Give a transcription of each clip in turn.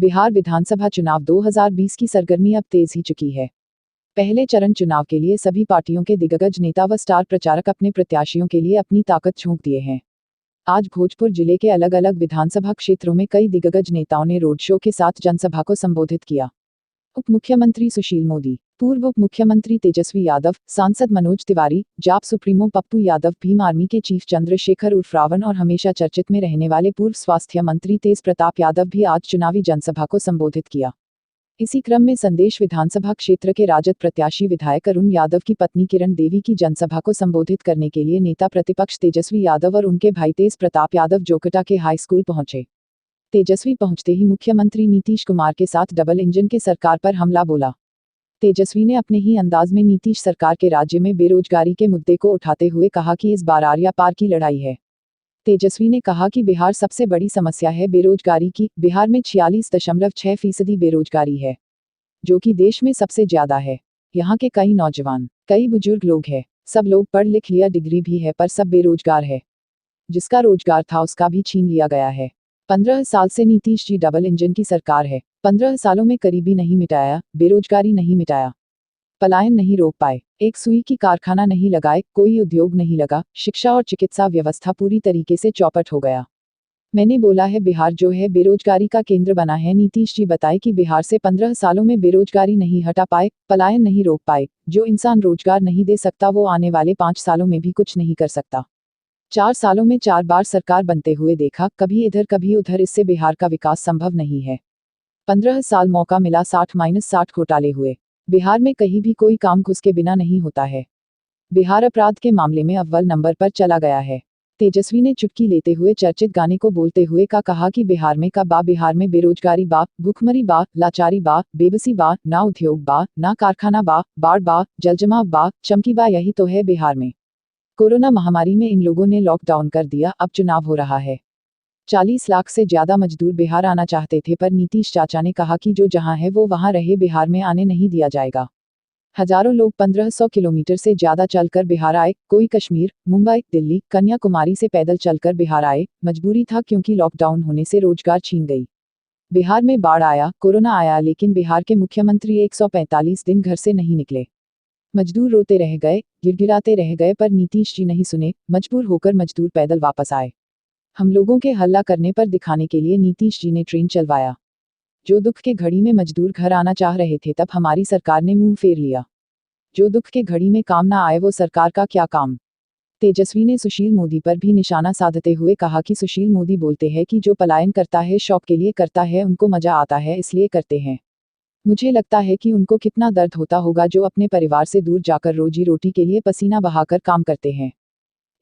बिहार विधानसभा चुनाव 2020 की सरगर्मी अब तेज ही चुकी है। पहले चरण चुनाव के लिए सभी पार्टियों के दिग्गज नेता व स्टार प्रचारक अपने प्रत्याशियों के लिए अपनी ताकत झोंक दिए हैं। आज भोजपुर जिले के अलग अलग विधानसभा क्षेत्रों में कई दिग्गज नेताओं ने रोड शो के साथ जनसभा को संबोधित किया। उप मुख्यमंत्री सुशील मोदी, पूर्व उप मुख्यमंत्री तेजस्वी यादव, सांसद मनोज तिवारी, जाप सुप्रीमो पप्पू यादव, भीम आर्मी के चीफ चंद्रशेखर उर्फ रावण और हमेशा चर्चित में रहने वाले पूर्व स्वास्थ्य मंत्री तेज प्रताप यादव भी आज चुनावी जनसभा को संबोधित किया। इसी क्रम में संदेश विधानसभा क्षेत्र के राजद प्रत्याशी विधायक अरुण यादव की पत्नी किरण देवी की जनसभा को संबोधित करने के लिए नेता प्रतिपक्ष तेजस्वी यादव और उनके भाई तेज प्रताप यादव जोकोटा के हाई स्कूल पहुंचे। तेजस्वी पहुंचते ही मुख्यमंत्री नीतीश कुमार के साथ डबल इंजन के सरकार पर हमला बोला। तेजस्वी ने अपने ही अंदाज में नीतीश सरकार के राज्य में बेरोजगारी के मुद्दे को उठाते हुए कहा कि इस बार आर्या पार की लड़ाई है। तेजस्वी ने कहा कि बिहार सबसे बड़ी समस्या है बेरोजगारी की। बिहार में 46.6% बेरोजगारी है, जो कि देश में सबसे ज्यादा है। यहाँ के कई नौजवान, कई बुजुर्ग लोग हैं, सब लोग पढ़ लिख लिया, डिग्री भी है, पर सब बेरोजगार है। जिसका रोजगार था उसका भी छीन लिया गया है। 15 साल से नीतीश जी डबल इंजन की सरकार है। 15 सालों में गरीबी नहीं मिटाया, बेरोजगारी नहीं मिटाया, पलायन नहीं रोक पाए, एक सुई की कारखाना नहीं लगाए, कोई उद्योग नहीं लगा, शिक्षा और चिकित्सा व्यवस्था पूरी तरीके से चौपट हो गया। मैंने बोला है बिहार जो है बेरोजगारी का केंद्र बना है। नीतीश जी बताए कि बिहार से 15 सालों में बेरोजगारी नहीं हटा पाए, पलायन नहीं रोक पाए। जो इंसान रोजगार नहीं दे सकता वो आने वाले 5 सालों में भी कुछ नहीं कर सकता। 4 सालों में 4 बार सरकार बनते हुए देखा, कभी इधर कभी उधर, इससे बिहार का विकास संभव नहीं है। 15 साल मौका मिला, 60-60 घोटाले हुए। बिहार में कहीं भी कोई काम घुस के बिना नहीं होता है। बिहार अपराध के मामले में अव्वल नंबर पर चला गया है। तेजस्वी ने चुटकी लेते हुए चर्चित गाने को बोलते हुए कहा कि बिहार में का बा, बिहार में बेरोजगारी बा, भूखमरी बा, लाचारी बा, बेबसी बा, ना उद्योग बा, ना कारखाना बा, बाढ़ बा, जलजमाव बा, चमकी बा, यही तो है बिहार में। कोरोना महामारी में इन लोगों ने लॉकडाउन कर दिया, अब चुनाव हो रहा है। 40 लाख से ज्यादा मजदूर बिहार आना चाहते थे, पर नीतीश चाचा ने कहा कि जो जहां है वो वहां रहे, बिहार में आने नहीं दिया जाएगा। हजारों लोग 1500 किलोमीटर से ज्यादा चलकर बिहार आए, कोई कश्मीर, मुंबई, दिल्ली, कन्याकुमारी से पैदल चलकर बिहार आए। मजबूरी था क्योंकि लॉकडाउन होने से रोजगार छीन गई। बिहार में बाढ़ आया, कोरोना आया, लेकिन बिहार के मुख्यमंत्री 145 दिन घर से नहीं निकले। मजदूर रोते रह गए, गिड़गिड़ाते रह गए, पर नीतीश जी नहीं सुने। मजबूर होकर मजदूर पैदल वापस आए। हम लोगों के हल्ला करने पर दिखाने के लिए नीतीश जी ने ट्रेन चलवाया। जो दुख के घड़ी में मजदूर घर आना चाह रहे थे, तब हमारी सरकार ने मुंह फेर लिया। जो दुख के घड़ी में काम ना आए वो सरकार का क्या काम। तेजस्वी ने सुशील मोदी पर भी निशाना साधते हुए कहा कि सुशील मोदी बोलते हैं कि जो पलायन करता है शौक के लिए करता है, उनको मजा आता है इसलिए करते हैं। मुझे लगता है कि उनको कितना दर्द होता होगा जो अपने परिवार से दूर जाकर रोजी रोटी के लिए पसीना बहाकर काम करते हैं।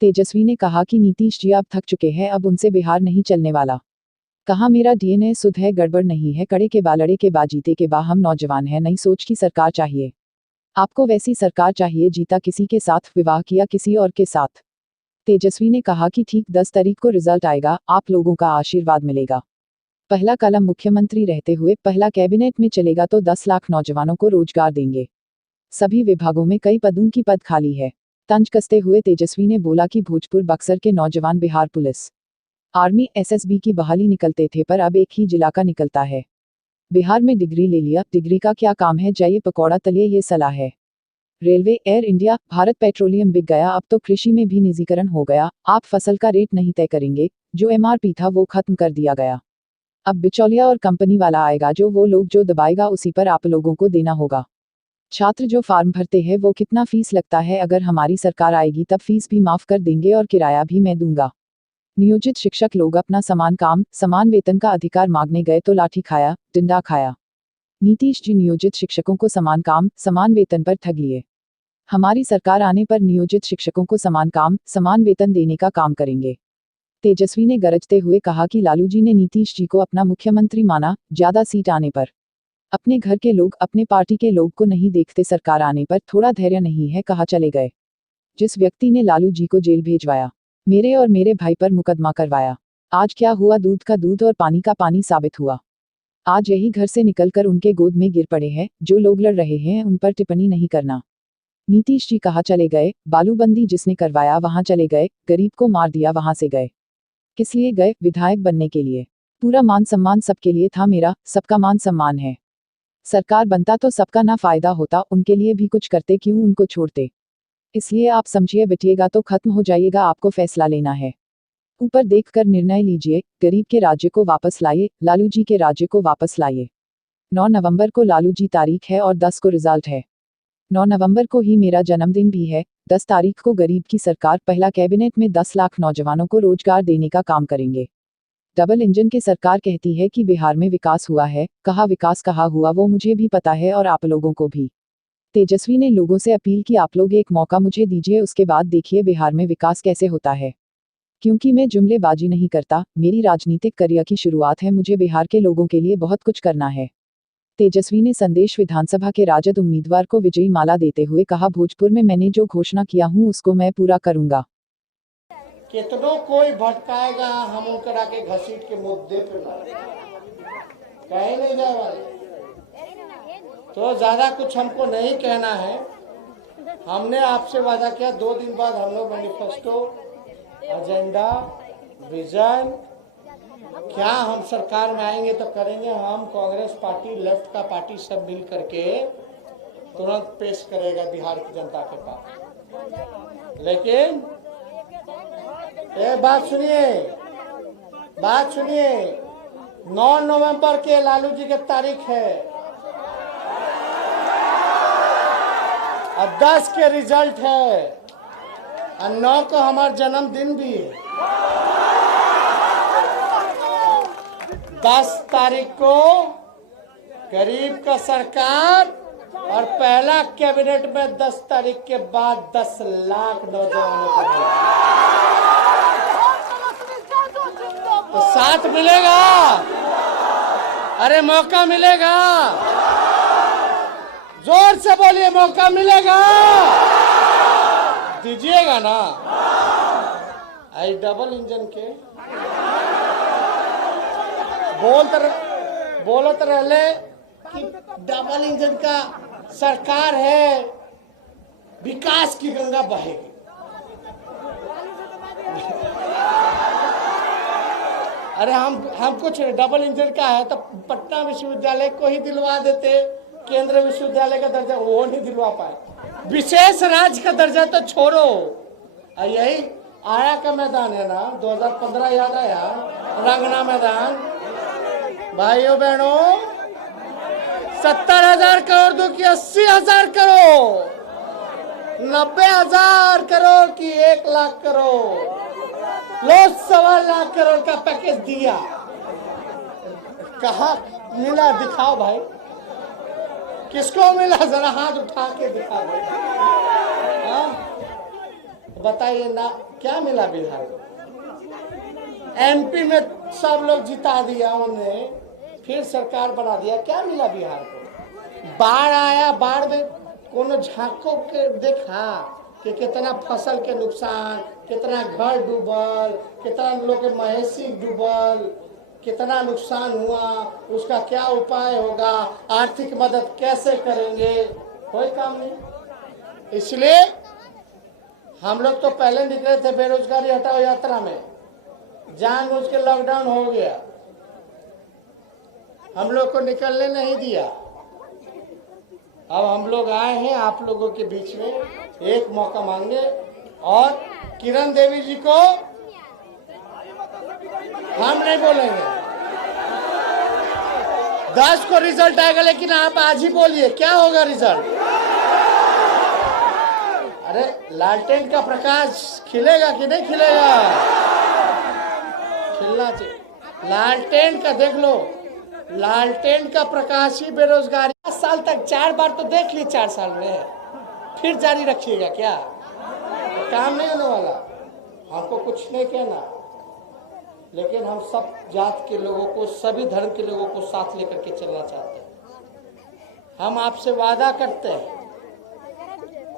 तेजस्वी ने कहा कि नीतीश जी अब थक चुके हैं, अब उनसे बिहार नहीं चलने वाला। कहा मेरा डीएनए शुद्ध है, गड़बड़ नहीं है, कड़े के बा, लड़े के बा, जीते के बा, हम नौजवान हैं, नई सोच की सरकार चाहिए। आपको वैसी सरकार चाहिए, जीता किसी के साथ, विवाह किया किसी और के साथ। तेजस्वी ने कहा कि ठीक 10 तारीख को रिजल्ट आएगा, आप लोगों का आशीर्वाद मिलेगा। पहला कलम मुख्यमंत्री रहते हुए पहला कैबिनेट में चलेगा तो 10 लाख नौजवानों को रोजगार देंगे। सभी विभागों में कई पदों की पद खाली है। तंज कसते हुए तेजस्वी ने बोला कि भोजपुर बक्सर के नौजवान बिहार पुलिस, आर्मी, एसएसबी की बहाली निकलते थे, पर अब एक ही जिला का निकलता है। बिहार में डिग्री ले लिया, डिग्री का क्या काम है, जाइए पकौड़ा तलिए, ये सलाह है। Railway, air India, Bharat petroleum बिक गया, अब तो कृषि में भी निजीकरण हो गया। आप फसल का रेट नहीं तय करेंगे, जो एमआरपी था वो खत्म कर दिया गया। अब बिचौलिया और कंपनी वाला आएगा, जो वो लोग जो दबाएगा उसी पर आप लोगों को देना होगा। छात्र जो फॉर्म भरते हैं वो कितना फीस लगता है, अगर हमारी सरकार आएगी तब फीस भी माफ कर देंगे और किराया भी मैं दूंगा। नियोजित शिक्षक लोग अपना समान काम, समान वेतन का अधिकार मांगने गए तो लाठी खाया, डंडा खाया। नीतीश जी नियोजित शिक्षकों को समान काम, समान वेतन पर ठग लिए। हमारी सरकार आने पर नियोजित शिक्षकों को समान काम, समान वेतन देने का काम करेंगे। तेजस्वी ने गरजते हुए कहा कि लालू जी ने नीतीश जी को अपना मुख्यमंत्री माना, ज्यादा सीट आने पर। अपने घर के लोग, अपने पार्टी के लोग को नहीं देखते, सरकार आने पर थोड़ा धैर्य नहीं है, कहा चले गए। जिस व्यक्ति ने लालू जी को जेल भेजवाया, मेरे और मेरे भाई पर मुकदमा करवाया, आज क्या हुआ, दूध का दूध और पानी का पानी साबित हुआ। आज यही घर से निकलकर उनके गोद में गिर पड़े हैं। जो लोग लड़ रहे हैं उन पर टिप्पणी नहीं करना। नीतीश जी कहा चले गए, बालूबंदी जिसने करवाया वहां चले गए, गरीब को मार दिया वहां से गए। किस लिए गए, विधायक बनने के लिए। पूरा मान सम्मान सबके लिए था, मेरा सबका मान सम्मान है। सरकार बनता तो सबका ना फायदा होता, उनके लिए भी कुछ करते, क्यों उनको छोड़ते। इसलिए आप समझिए बिटिएगा तो खत्म हो जाइएगा, आपको फैसला लेना है। ऊपर देखकर निर्णय लीजिए, गरीब के राज्य को वापस लाइए, लालू जी के राज्य को वापस लाइए। 9 नवंबर को लालू जी तारीख है और 10 को रिजल्ट है। 9 नवंबर को ही मेरा जन्मदिन भी है। 10 तारीख को गरीब की सरकार पहला कैबिनेट में 10 लाख नौजवानों को रोजगार देने का काम करेंगे। डबल इंजन की सरकार कहती है कि बिहार में विकास हुआ है, कहाँ विकास कहाँ हुआ वो मुझे भी पता है और आप लोगों को भी। तेजस्वी ने लोगों से अपील की, आप लोग एक मौका मुझे दीजिए, उसके बाद देखिए बिहार में विकास कैसे होता है। क्योंकि मैं जुमलेबाजी नहीं करता, मेरी राजनीतिक करियर की शुरुआत है, मुझे बिहार के लोगों के लिए बहुत कुछ करना है। तेजस्वी ने संदेश विधानसभा के राजद उम्मीदवार को विजयी माला देते हुए कहा, भोजपुर में मैंने जो घोषणा किया हूं उसको मैं पूरा करूंगा। कितनों कोई भटकाएगा, हम उनकरा के घसीट के मुद्दे पे कहीं नहीं जाए वाले। तो ज्यादा कुछ हमको नहीं कहना है। हमने आपसे वादा किया 2 दिन बाद हम लोग मैनिफेस्टो, एजेंडा, विजन, क्या हम सरकार में आएंगे तो करेंगे। हम कांग्रेस पार्टी, लेफ्ट का पार्टी सब मिल करके तुरंत पेश करेगा बिहार की जनता के पास। लेकिन बात सुनिए, 9 नवंबर के लालू जी की तारीख है और 10 के रिजल्ट है और 9 को हमारा जन्मदिन भी है। 10 तारीख को गरीब का सरकार और पहला कैबिनेट में 10 तारीख के बाद 10 लाख नौजवानों को तो साथ मिलेगा। अरे मौका मिलेगा, जोर से बोलिए, मौका मिलेगा, दीजिएगा ना। आई डबल इंजन के बोलत रहले कि डबल इंजन का सरकार है, विकास की गंगा बहेगी। अरे हम कुछ डबल इंजन का है तो पटना विश्वविद्यालय को ही दिलवा देते, केंद्रीय विश्वविद्यालय का दर्जा वो नहीं दिलवा पाए। विशेष राज्य का दर्जा तो छोड़ो। यही आया का मैदान है ना, 2015 याद आया, रंगना मैदान। भाइयों बहनों, 70,000 करोड़ दो की 80,000 करोड़, 90,000 करोड़ की 1 लाख करोड़, लो 1.25 लाख करोड़ का पैकेज दिया। कहा मिला, दिखाओ भाई, किसको मिला, जरा हाथ उठा के दिखा भाई। बताइए ना, क्या मिला बिहार को? एमपी में सब लोग जिता दिया उन्हें, फिर सरकार बना दिया, क्या मिला बिहार को? बाढ़ आया, बाढ़ में कोनो झांको के देखा कि कितना फसल के नुकसान, कितना घर डूबल, कितना लोग के मवेशी डूबल, कितना नुकसान हुआ, उसका क्या उपाय होगा, आर्थिक मदद कैसे करेंगे, कोई काम नहीं। इसलिए हम लोग तो पहले निकले थे बेरोजगारी हटाओ यात्रा में, जानबूझ के लॉकडाउन हो गया, हम लोग को निकलने नहीं दिया। अब हम लोग आए हैं आप लोगों के बीच में एक मौका मांगने, और किरण देवी जी को हम नहीं बोलेंगे। 10 को रिजल्ट आएगा, लेकिन आप आज ही बोलिए क्या होगा रिजल्ट। अरे लालटेन का प्रकाश खिलेगा कि नहीं खिलेगा? खिलना चाहिए। लालटेन का देख लो, लालटेन का प्रकाश ही बेरोजगारी। 5 साल तक 4 बार तो देख ली, 4 साल में फिर जारी रखिएगा क्या? काम नहीं होने वाला। हमको कुछ नहीं कहना, लेकिन हम सब जात के लोगों को, सभी धर्म के लोगों को साथ लेकर के चलना चाहते हैं। हम आपसे वादा करते हैं,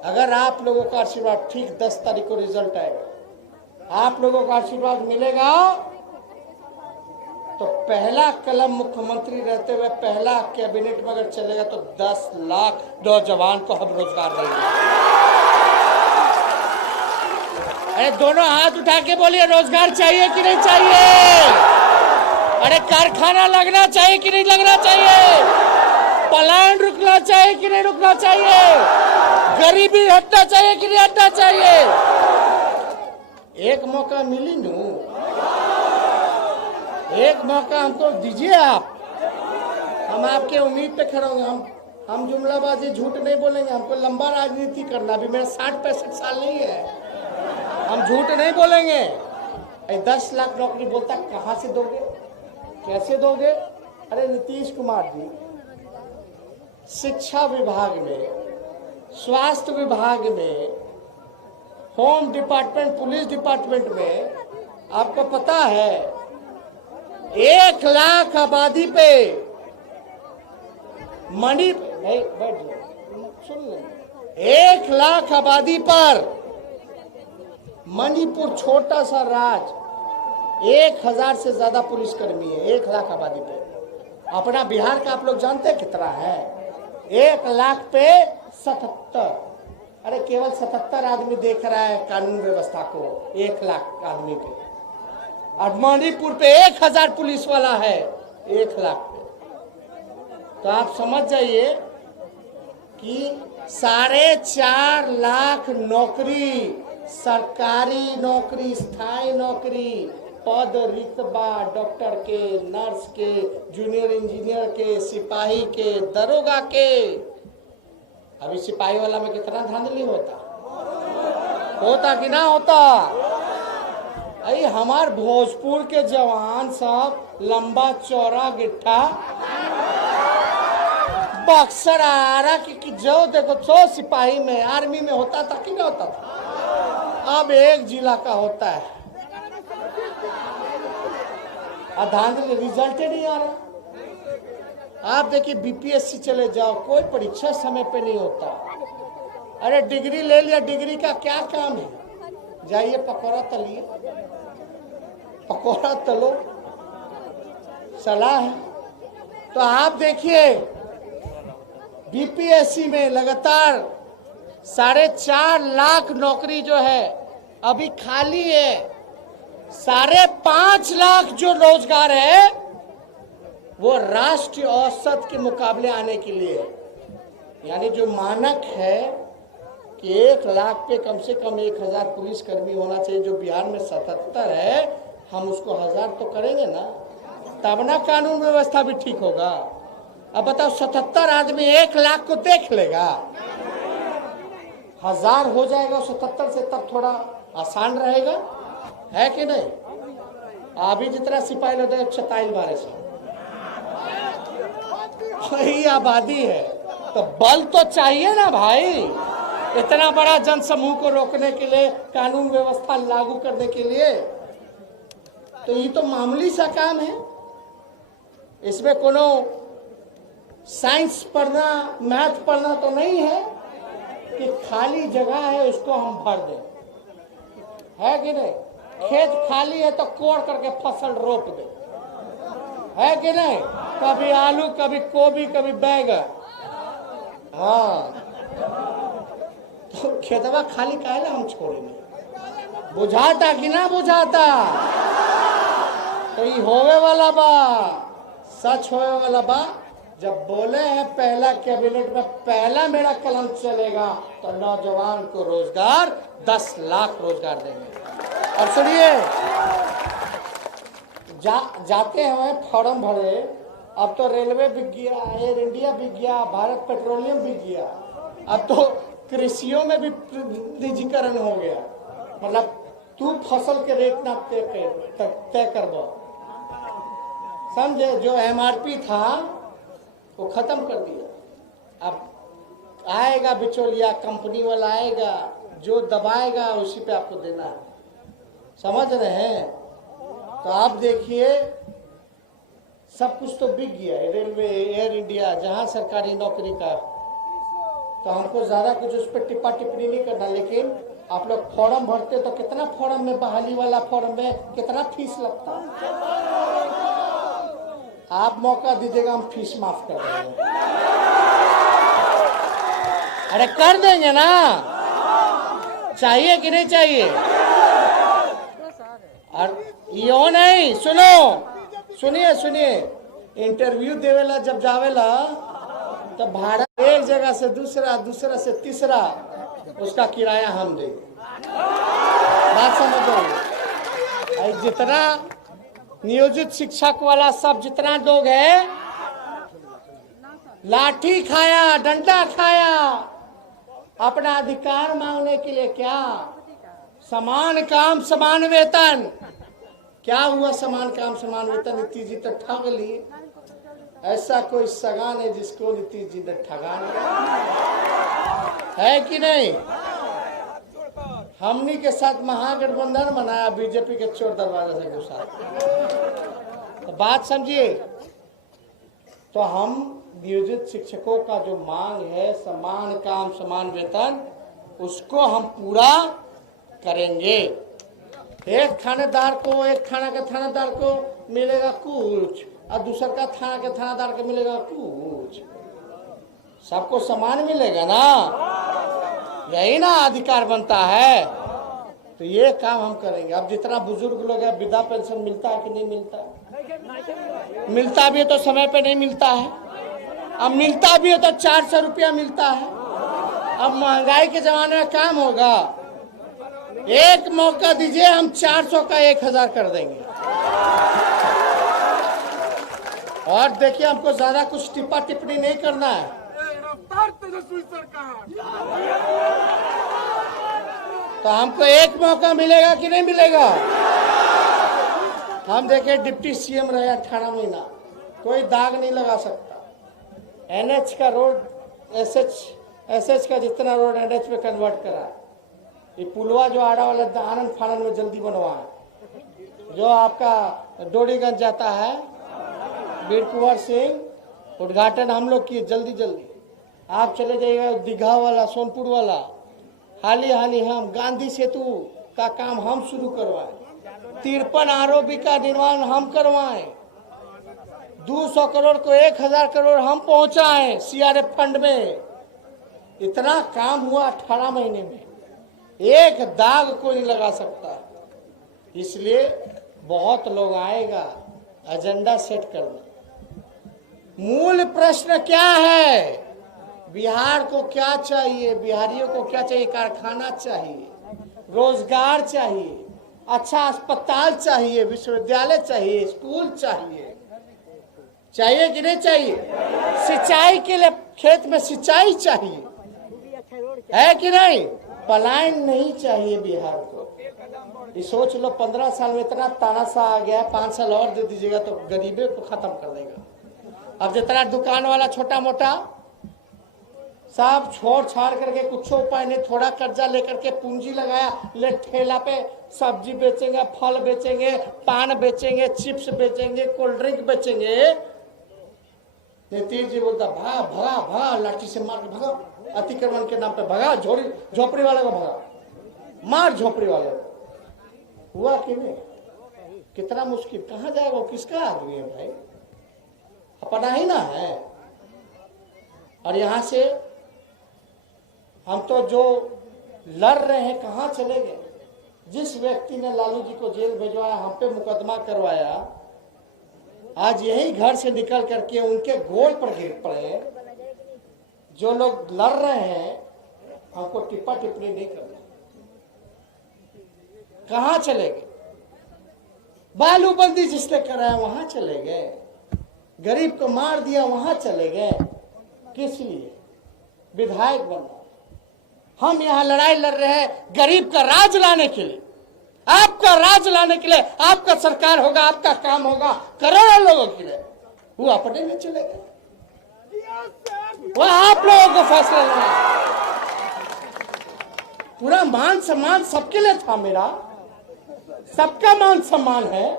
अगर आप लोगों का आशीर्वाद, ठीक 10 तारीख को रिजल्ट आएगा, आप लोगों का आशीर्वाद मिलेगा तो पहला कलम मुख्यमंत्री रहते हुए पहला कैबिनेट में अगर चलेगा तो 10 लाख नौजवान को हम रोजगार देंगे। अरे दोनों हाथ उठा के बोलिए, रोजगार चाहिए कि नहीं चाहिए? अरे कारखाना लगना चाहिए कि नहीं लगना चाहिए? पलायन रुकना चाहिए कि नहीं रुकना चाहिए? गरीबी हटना चाहिए कि नहीं हटना चाहिए? एक मौका मिली नू, एक मौका हमको दीजिए आप, हम आपके उम्मीद पे खड़े होंगे। हम जुमलाबाजी झूठ नहीं बोलेंगे, हमको लंबा राजनीति करना, अभी मेरा 60-65 साल नहीं है, हम झूठ नहीं बोलेंगे। 10 लाख नौकरी बोलता, कहाँ से दोगे, कैसे दोगे? अरे नीतीश कुमार जी, शिक्षा विभाग में, स्वास्थ्य विभाग में, होम डिपार्टमेंट, पुलिस डिपार्टमेंट में आपको पता है 1 लाख आबादी पे बैठ सुन ले, 1 लाख आबादी पर मणिपुर छोटा सा राज्य, 1000 से ज्यादा पुलिसकर्मी है 1 लाख आबादी पे। अपना बिहार का आप लोग जानते हैं कितना है? 1 लाख पे 77। अरे केवल 77 आदमी देख रहा है कानून व्यवस्था को 1 लाख आदमी पे, और मणिपुर पे 1000 पुलिस वाला है 1 लाख पे। तो आप समझ जाइए कि 4.5 लाख नौकरी, सरकारी नौकरी, स्थायी नौकरी, पद रितबा, डॉक्टर के, नर्स के, जूनियर इंजीनियर के, सिपाही के, दरोगा के। अभी सिपाही वाला में कितना धांधली होता कि ना होता? अरे हमार भोजपुर के जवान सब लंबा चौड़ा गिट्ठा बक्सर आ रहा कि जो देखो 100 सिपाही में, आर्मी में होता था कि नहीं होता था? अब 1 जिला का होता है। धांधली, रिजल्ट ही नहीं आ रहा। आप देखिए बीपीएससी चले जाओ, कोई परीक्षा समय पे नहीं होता। अरे डिग्री ले लिया, डिग्री का क्या काम है? जाइए पकौड़ा तलिए, पकौड़ा तलो, सलाह है। तो आप देखिए बीपीएससी में लगातार 4.5 लाख नौकरी जो है अभी खाली है। 5.5 लाख जो रोजगार है वो राष्ट्रीय औसत के मुकाबले आने के लिए, यानी जो मानक है कि 1 लाख पे कम से कम 1000 पुलिसकर्मी होना चाहिए, जो बिहार में 77 है, हम उसको 1000 तो करेंगे ना, तब ना कानून व्यवस्था भी ठीक होगा। अब बताओ 77 आदमी 1 लाख को देख लेगा, 1000 हो जाएगा 77 से, तब थोड़ा आसान रहेगा, है कि नहीं? अभी जितना सिपाही लोग 27-12 वही आबादी है, तो बल तो चाहिए ना भाई, इतना बड़ा जनसमूह को रोकने के लिए, कानून व्यवस्था लागू करने के लिए। तो ये तो मामूली सा काम है, इसमें कोनो साइंस पढ़ना, मैथ पढ़ना तो नहीं है कि खाली जगह है उसको हम भर दें, है कि नहीं? खेत खाली है तो कोड़ करके फसल रोप दे, है कि नहीं? कभी आलू, कभी गोभी, कभी बैगन। हाँ, तो खेतवा खाली काहे हम छोड़ेंगे? बुझाता कि ना बुझाता? तो ये होवे वाला बा, सच होवे वाला बा। जब बोले हैं पहला कैबिनेट में पहला मेरा कलम चलेगा तो नौजवान को रोजगार 10 लाख रोजगार देंगे। अब सुनिए, जाते हैं फॉर्म भरे, अब तो रेलवे बिक गया, एयर इंडिया बिक गया, भारत पेट्रोलियम बिक गया, अब तो कृषियों में भी निजीकरण हो गया। मतलब तू फसल के रेट ना तय कर दो, समझे? जो एमआरपी था वो खत्म कर दिया। अब आएगा बिचौलिया, कंपनी वाला आएगा, जो दबाएगा उसी पे आपको देना है, समझ रहे हैं? तो आप देखिए सब कुछ तो बिक गया है, रेलवे, एयर इंडिया, जहां सरकारी नौकरी का। तो हमको ज्यादा कुछ उस पर टिप्पा टिप्पणी नहीं करना, लेकिन आप लोग फॉर्म भरते तो कितना फॉर्म में, बहाली वाला फॉर्म में कितना फीस लगता? आप मौका दीजिएगा, हम फीस माफ कर देंगे। अरे कर देंगे ना, चाहिए कि नहीं चाहिए? और यो नहीं, सुनो, सुनिए सुनिए, इंटरव्यू देवेला जब जावेला तो भाड़ा एक जगह से दूसरा, दूसरा से तीसरा, उसका किराया हम देंगे। बात समझ रहे? जितना नियोजित शिक्षक वाला सब जितना लोग है, लाठी खाया, डंडा खाया, अपना अधिकार मांगने के लिए। क्या समान काम समान वेतन, क्या हुआ समान काम समान वेतन? नीतीश जी तो ठग लिए। ऐसा कोई सगा नहीं जिसको नीतीश जी ने ठगा नहीं, है कि नहीं? हमनी के साथ महागठबंधन बनाया, बीजेपी के चोर दरवाजा से घुसा। तो बात समझिए। तो हम नियोजित शिक्षकों का जो मांग है, समान काम समान वेतन, उसको हम पूरा करेंगे। एक थानेदार को, एक थाना के थानेदार को मिलेगा कुछ और दूसर का थाना के थानेदार को मिलेगा कुछ। सबको समान मिलेगा ना, यही ना अधिकार बनता है। तो ये काम हम करेंगे। अब जितना बुजुर्ग लोग है, वृद्धा पेंशन मिलता है कि नहीं मिलता है? मिलता भी है तो समय पे नहीं मिलता है। अब मिलता भी है तो 400 रुपया मिलता है। अब महंगाई के जमाने में काम होगा। एक मौका दीजिए, हम 400 का 1000 कर देंगे। और देखिए, हमको ज्यादा कुछ टिप्पा टिप्पणी नहीं करना है। तो हमको एक मौका मिलेगा कि नहीं मिलेगा? हम देखे डिप्टी सीएम रहे 18 महीना, कोई दाग नहीं लगा सकता। एनएच का रोड एसएच का जितना रोड एनएच में कन्वर्ट करा। ये पुलवा जो आड़ा वाला आनंद फानंद में जल्दी बनवाए, जो आपका डोरीगंज जाता है, वीर कुंवर सिंह, उद्घाटन हम लोग किए जल्दी जल्दी। आप चले जाइएगा दीघा वाला, सोनपुर वाला, हाल ही हम गांधी सेतु का काम हम शुरू करवाए। 53 आरओबी का निर्माण हम करवाएं। 200 करोड़ को 1000 करोड़ हम पहुंचाएं सीआरएफ फंड में। इतना काम हुआ 18 महीने में, एक दाग कोई नहीं लगा सकता। इसलिए बहुत लोग आएगा एजेंडा सेट करने। मूल प्रश्न क्या है? बिहार को क्या चाहिए? बिहारियों को क्या चाहिए? कारखाना चाहिए, रोजगार चाहिए, अच्छा अस्पताल चाहिए, विश्वविद्यालय चाहिए, स्कूल चाहिए। चाहिए कि नहीं चाहिए? सिंचाई के लिए खेत में सिंचाई चाहिए, है कि नहीं? पलायन नहीं चाहिए बिहार को। ये सोच लो, 15 साल में इतना तानाशाह आ गया, 5 साल और दे दीजिएगा तो गरीबे को खत्म कर देगा। अब जितना दुकान वाला छोटा मोटा सब छोड़ छाड़ करके कुछ उपाय नहीं, थोड़ा कर्जा लेकर के पूंजी लगाया, ले ठेला पे सब्जी बेचेंगे, फल बेचेंगे, पान बेचेंगे, चिप्स बेचेंगे, कोल्ड ड्रिंक बेचेंगे। नीतीश जी बोलता भगा भगा भगा, लाठी से मार के भगा, अतिक्रमण के नाम पे भगा, झोपड़ी वाले को भगा, मार झोपड़ी वाले को। हुआ कि नहीं? कितना मुश्किल। कहाँ जाएगा? किसका आदमी है भाई? अपना ही ना है। और यहां से हम तो जो लड़ रहे हैं, कहाँ चले गए? जिस व्यक्ति ने लालू जी को जेल भिजवाया, हम पे मुकदमा करवाया, आज यही घर से निकल करके उनके गोल पर गिर पड़े। जो लोग लड़ रहे हैं, हमको टिप्पा टिप्पणी नहीं करना। कहाँ चले गए? बालूबंदी जिसने कराया वहां चले गए, गरीब को मार दिया वहां चले गए। किस लिए? विधायक बनना। हम यहाँ लड़ाई लड़ रहे हैं गरीब का राज लाने के लिए, आपका राज लाने के लिए। आपका सरकार होगा, आपका काम होगा करोड़ों लोगों के लिए। वो अपने में चले गए, वो आप लोगों को फैसला लेना है। पूरा मान सम्मान सबके लिए था मेरा, सबका मान सम्मान है।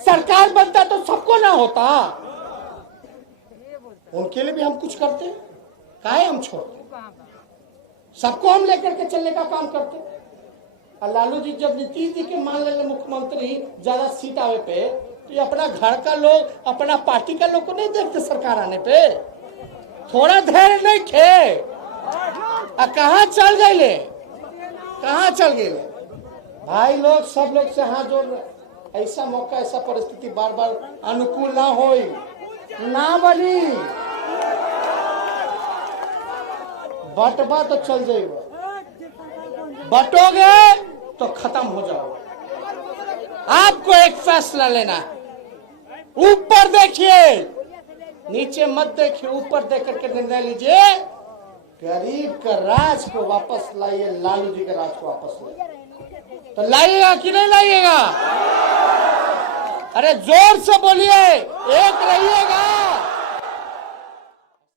सरकार बनता तो सबको ना होता। उनके लिए भी हम कुछ करते, काहे हम छोड़ते? सबको हम लेकर के चलने का काम करते। और लालू जी जब नीतीश जी के मान लेंगे मुख्यमंत्री, ज्यादा सीट आवे पे, तो ये अपना घर का लोग, अपना पार्टी का लोग को नहीं देखते सरकार आने पे। थोड़ा धैर्य नहीं थे। कहाँ चल गए? कहाँ चल गए भाई लोग? सब लोग से हाथ जोड़ रहे। ऐसा मौका ऐसा परिस्थिति बार बार अनुकूल ना हो ना बनी बटवा तो चल जाएगा, बटोगे तो खत्म हो जाओगे। आपको एक फैसला लेना है, ऊपर देखिए नीचे मत देखिए, ऊपर देख करके निर्णय लीजिए। गरीब का राज को वापस लाइए, लालू जी के राज को वापस लाइए। तो लाइएगा कि नहीं लाइएगा? अरे जोर से बोलिए, एक रहिएगा